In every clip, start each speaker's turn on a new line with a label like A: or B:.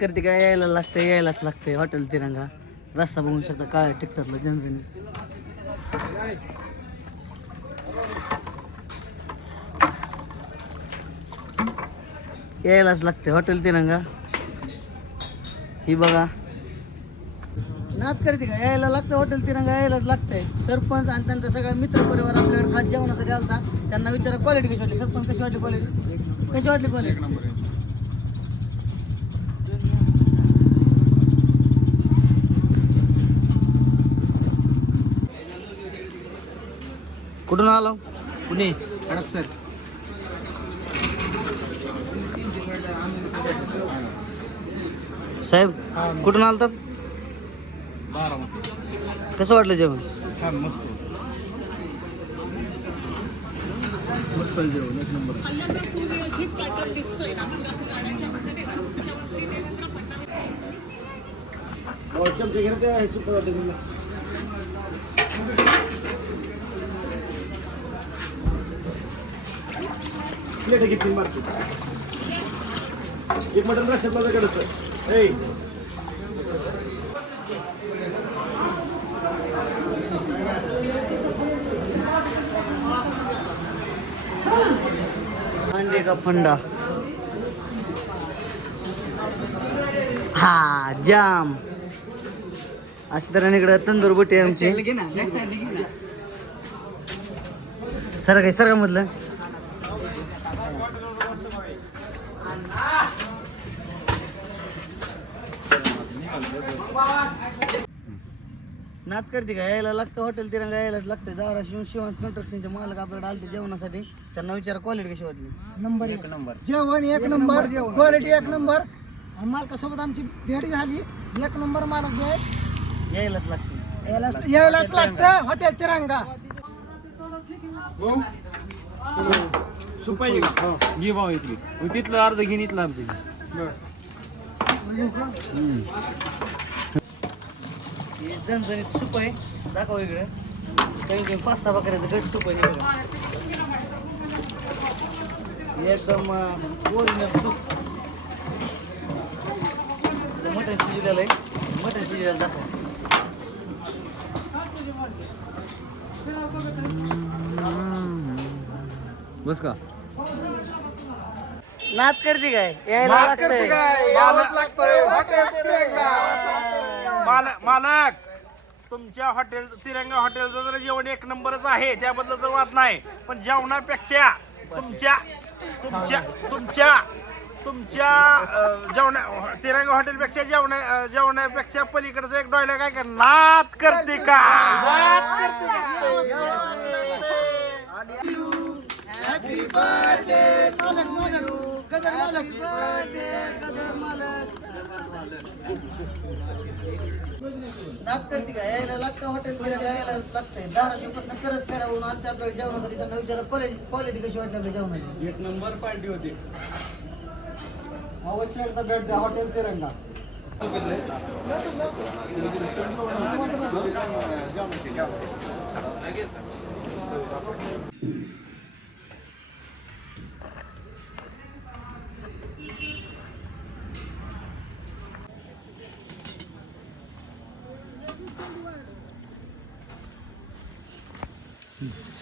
A: करते काय यायला लागतंय यायलाच लागतंय. हॉटेल तिरंगा. रस्ता बघू शकता काळ्या टिकटातला जनजनी. यायलाच लागते हॉटेल तिरंगा. ही बघा. नाच करते का? यायला लागतं हॉटेल तिरंगा यायलाच लागतंय. सरपंच आणि त्यांचा सगळा मित्र परिवार आपल्याकडे खास जेवणासाठी आलता. त्यांना विचारा क्वालिटी कशी वाटली? सरपंच कशी वाटली क्वालिटी कशी वाटली क्वालिटी कुठून आलो?
B: पुणे हडपसर.
A: साहेब कुठून आलं तर
B: बारामती.
A: कसं वाटलं जेवण?
B: छान मस्त. मस्त जेवण एक नंबर घेऊन ते सुपर वाटते तुला प्लेट घेतली मार्केट. एक मटन रशात माझं कडचं ए.
A: अंडे का फंडा? हा जाम. अशी तर इकडं तंदूर बुटी आहे आमची सर काय सर मधलं. नात करते का? यायला लागतं हॉटेल तिरंगा यायलाच लागतं. दारा शिव शिवांस कन्स्ट्रक्शनचे मालक आपल्याकडे आलते जेवणासाठी. त्यांना विचारा क्वालिटी कशी वाटली?
B: नंबर एक. नंबर.
C: जेवण एक नंबर क्वालिटी एक नंबर. मालकासोबत आमची भेट झाली. एक नंबर मालक आहे
A: यायलाच लागतं.
C: यायलाच यायलाच लागतं. हॉटेल तिरंगा.
B: का घे भाऊ इथली. मग तिथलं अर्ध घेईन इथलं अर्ध घे
A: हे झणझणीत सूप आहे. दाखव इकडे. काही काही पाच सहा बकऱ्याचं गट सूप आहे हे बघा. एकदम ओरिजिनल सूप. मटण शिजलेलं आहे. मटण शिजलेलं दाखव.
B: बस का?
A: नाच करते काय? यायला लागतंय.
D: मालक मालक तुमच्या हॉटेल तिरंगा हॉटेलचं जर जेवण एक नंबरच आहे त्याबद्दल तर वाद नाही. पण जेवणापेक्षा तुमच्या तुमच्या तुमच्या तुमच्या अं, जेवणा तिरंगा हॉटेलपेक्षा जेवणा अं, जेवणापेक्षा पलीकडचं एक डॉयला काय का? नात करते का? नात करते का?
A: करते काय यायला लागतं हॉटेल फिरायला यायला लागतंय. धाराशिवपासून करस खेळावून आलते आपल्याकडे जेवणासाठी त्यांना विचारा क्वालिटी कशी वाटली आपल्या जेवणाची?
B: एक नंबर पार्टी होती.
C: अवश्य एकदा भेट द्या हॉटेल तिरंगा.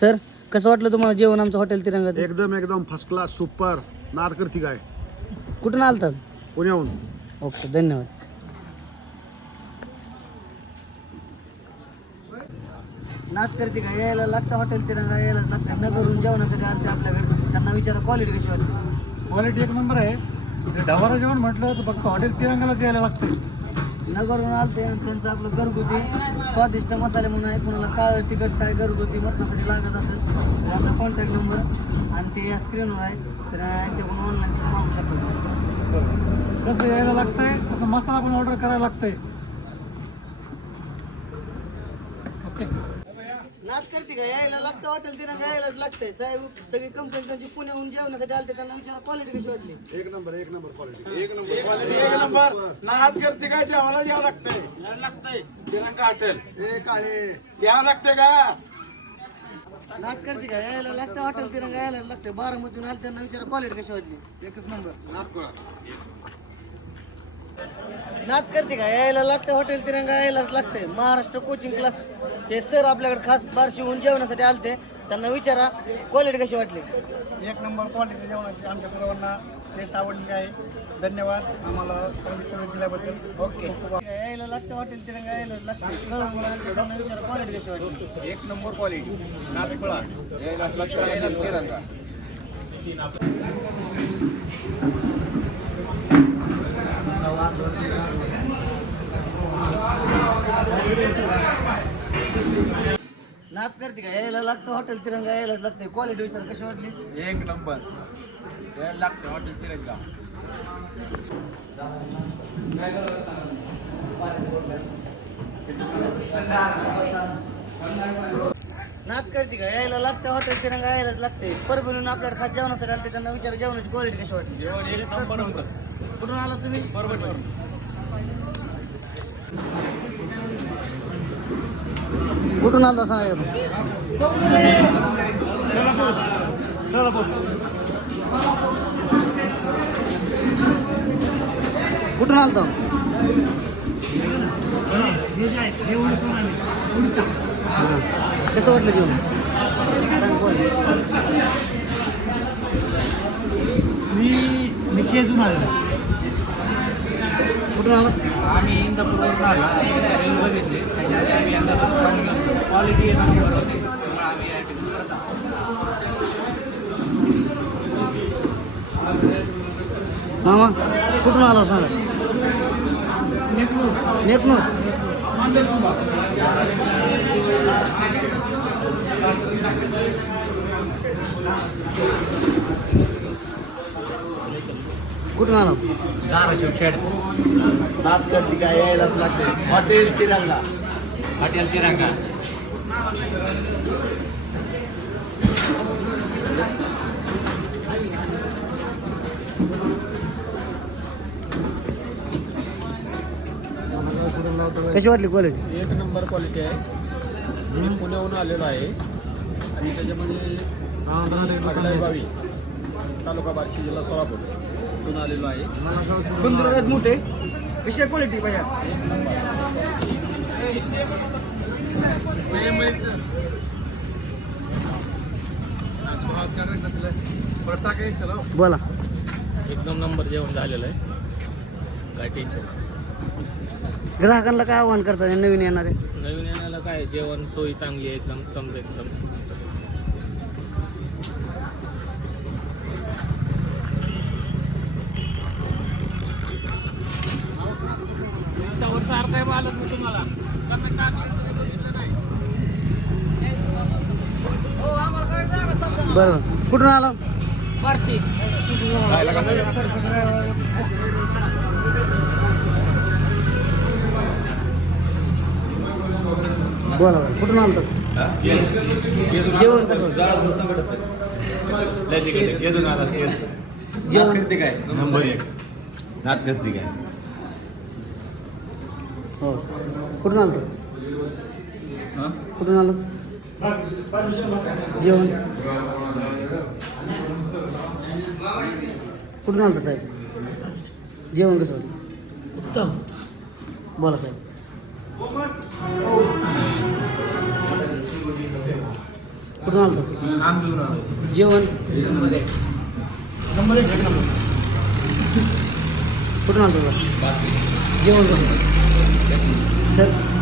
A: सर कसं वाटलं तुम्हाला जेवण आमचं हॉटेल तिरंगा
E: एकदम एकदम फर्स्ट क्लास सुपर नाद करती काय
A: कुठून आलतात?
E: पुण्याहून.
A: ओके धन्यवाद. नाच करते का यायला लागतं हॉटेल तिरंगा यायला लागतं. नगरून जेवणासाठी आलते आपल्याकडे त्यांना विचारा क्वालिटी कशी वाटली
C: क्वालिटी एक नंबर आहे. ते ढवारा जेवण म्हटलं तर फक्त हॉटेल तिरंगालाच यायला लागतंय
A: नगरहून आलते आणि त्यांचं आपलं घरगुती स्वादिष्ट मसाले म्हणून आहे. कुणाला काळं तिखट काय घरगुती मटणासाठी लागत असेल तर आता कॉन्टॅक्ट नंबर आणि ते या स्क्रीनवर आहे. तर यांच्याकडून ऑनलाईन मागू शकतो.
C: कसं यायला लागतंय? तसं मसाला पण ऑर्डर करायला लागतंय. ओके
A: नाच करते का? यायला लागतं हॉटेल तिरंगा यायलाच लागतंय. साहेब सगळी कंपनी त्यांची पुण्याहून जेवणासाठी आलते त्यांना विचारा क्वालिटी कशी वाटली?
E: एक नंबर एक नंबर क्वालिटी
F: एक नंबर नाद करते काय जेवायला यावं लागतंय? लागतंय. तिरंगा हॉटेल
E: ए काळे.
F: यावं लागतंय का?
A: नाच करते का? यायला लागतं हॉटेल तिरंगा यायला लागतं बारामतीहून आलं त्यांना विचारा क्वालिटी कशी वाटली?
E: एकच नंबर.
F: नाद
A: करते का? यायला लागतं हॉटेल तिरंगा यायलाच लागतंय. महाराष्ट्र कोचिंग क्लास चे सर आपल्याकडे खास बारशीहून जेवणासाठी आलते त्यांना विचारा क्वालिटी कशी वाटली?
C: एक नंबर क्वालिटी जेवणाची आमच्या सर्वांना टेस्ट आवडलेली आहे. धन्यवाद. आम्हाला सर्विस दिल्याबद्दल
A: ओके यायला लागतं हॉटेल तिरंगा यायलाच लागतं. त्यांना विचारा क्वालिटी कशी वाटली?
B: एक नंबर क्वालिटी नातफळा तिरंगा
A: नाद करते का? यायला लागतं हॉटेल तिरंगा यायलाच लागतंय क्वालिटी विचार कशी वाटली?
B: एक नंबर. यायला लागतं हॉटेल तिरंगा.
A: नाद करते का? यायला लागतं हॉटेल तिरंगा यायलाच लागतंय परभणीहून आपल्याकडे खास जेवणासाठी आलते त्यांना विचारा जेवणाची क्वालिटी कशी वाटली?
B: जेवण एक नंबर होतं.
A: कुठून आला तुम्ही?
B: बरोबर
A: कुठून आला साहेब? कुठून आलता? कसं वाटलं जेवण? सांग कोण
C: मी मी केजून आलो
A: कुठून आला?
F: आम्ही इंदापूरवरून आलो. रेल्वे घेतली त्याच्या आधी आम्ही एकदा क्वालिटी एक नंबर होते. त्यामुळे आम्ही या परत आलो.
A: मामा कुठून आला सांगा? नेकनूर कुठून आला? नाच करते काय यायलाच लागते. हॉटेल तिरंगा.
B: हॉटेल तिरंगा.
A: कशी वाटली क्वालिटी
G: एक नंबर क्वालिटी आहे. मी पुण्याहून आलेलो आहे. आणि त्याच्यामध्ये खगडाई बावी तालुका बार्शी जिल्हा सोलापूर इथून आलेलो आहे.
A: मोठे. विषय क्वालिटी पाहिजे बोला.
F: एकदम नंबर जेवण झालेलं आहे. काय टेन्शन
A: ग्राहकांना काय आव्हान करतात? नवीन येणारे.
F: नवीन येण्याला काय जेवण सोयी चांगली आहे एकदम समजा एकदम. सारखं आहे मालक मी तुम्हाला कमी टाकलं
A: बरं. कुठून आला? बोला बरं. कुठून आलतो? जेवण कसं होतं? जेवण.
B: करते काय? नंबर एक. नात करते काय?
A: हो. कुठून आलतो? कुठून आलो? जेवण. कुठून आलतं साहेब? जेवण कसं उत्तम. बोला साहेब. कुठून आलतो? जेवण? कुठून आलतो सर जेवण कसं? सर